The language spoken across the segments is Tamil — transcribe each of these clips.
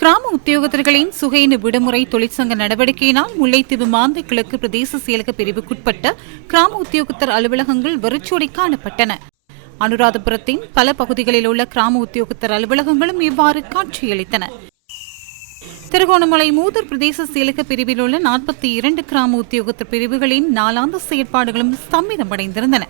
கிராம உத்தியோகத்தர்களின் சுகையின விடுமுறை தொழிற்சங்க நடவடிக்கையினால் முல்லைத்தீவு மாந்தை கிழக்கு பிரதேச செயலக பிரிவுக்குட்பட்ட கிராம உத்தியோகத்தர் அலுவலகங்கள் வெறிச்சோடி காணப்பட்டன. அனுராதபுரத்தின் பல பகுதிகளில் உள்ள கிராம உத்தியோகத்தர் அலுவலகங்களும் இவ்வாறு காட்சியளித்தன. திருகோணமலை மூதூர் பிரதேச செயலக பிரிவில் உள்ள நாற்பத்தி இரண்டு கிராம உத்தியோகத்தர் பிரிவுகளின் நாளாந்த செயற்பாடுகளும் ஸ்தம்பிதமடைந்திருந்தன.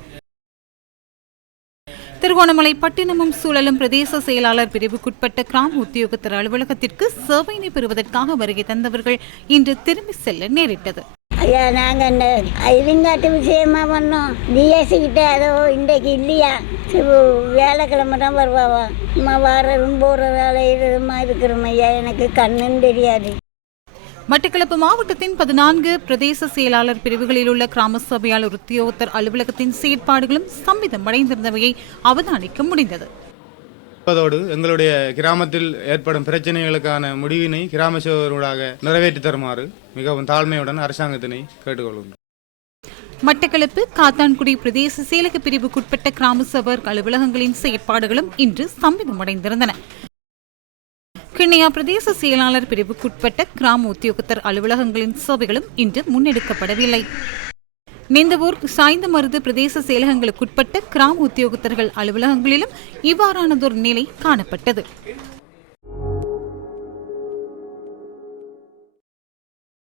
திருகோணமலை பட்டினமும் சூழலும் பிரதேச செயலாளர் பிரிவுக்குட்பட்ட கிராம உத்தியோகத்தர் அலுவலகத்திற்கு சேவையினை பெறுவதற்காக வருகை தந்தவர்கள் இன்று திரும்பி செல்ல நேரிட்டது. ஐயா நாங்கள் இந்த இருங்காட்டு விஷயமா பண்ணோம். டிஎஸ்சி கிட்ட அதோ இன்றைக்கு இல்லையா? சரி, வேலைக்கிழமை தான் வருவாவா? அம்மா வாரதும் போகிற வேலை இருக்கிறோம் ஐயா. எனக்கு கண்ணுன்னு தெரியாது. மட்டக்களப்பு மாவட்டத்தின் பதினான்கு பிரதேச செயலாளர் பிரிவுகளில் உள்ள கிராம சபையாளர் உத்தியோகத்தர் அலுவலகத்தின் செயற்பாடுகளும் ஸ்தம்பிதம் அடைந்திருந்தவையை அவதானிக்க முடிந்தது. அதோடு எங்களுடைய கிராமத்தில் ஏற்படும் பிரச்சனைகளுக்கான முடிவினை கிராம சேவர்களாக நிறைவேற்றி தருமாறு மிகவும் தாழ்மையுடன் அரசாங்கத்தினை கேட்டுக்கொள்கின்றோம். மட்டக்களப்பு காத்தான்குடி பிரதேச செயலக பிரிவுக்குட்பட்ட கிராம சபர் அலுவலகங்களின் செயற்பாடுகளும் இன்று ஸ்தம்பிதமடைந்திருந்தன கிண்ணியா பிரதேச செயலாளர் பிரிவுக்குட்பட்ட கிராம உத்தியோகத்தர் அலுவலகங்களின் சபைகளும் இன்று முன்னெடுக்கப்படவில்லை. நிந்தவூர் சாய்ந்தமருது பிரதேச செயலகங்களுக்குட்பட்ட கிராம உத்தியோகத்தர்கள் அலுவலகங்களிலும் இவ்வாறானதொரு நிலை காணப்பட்டது.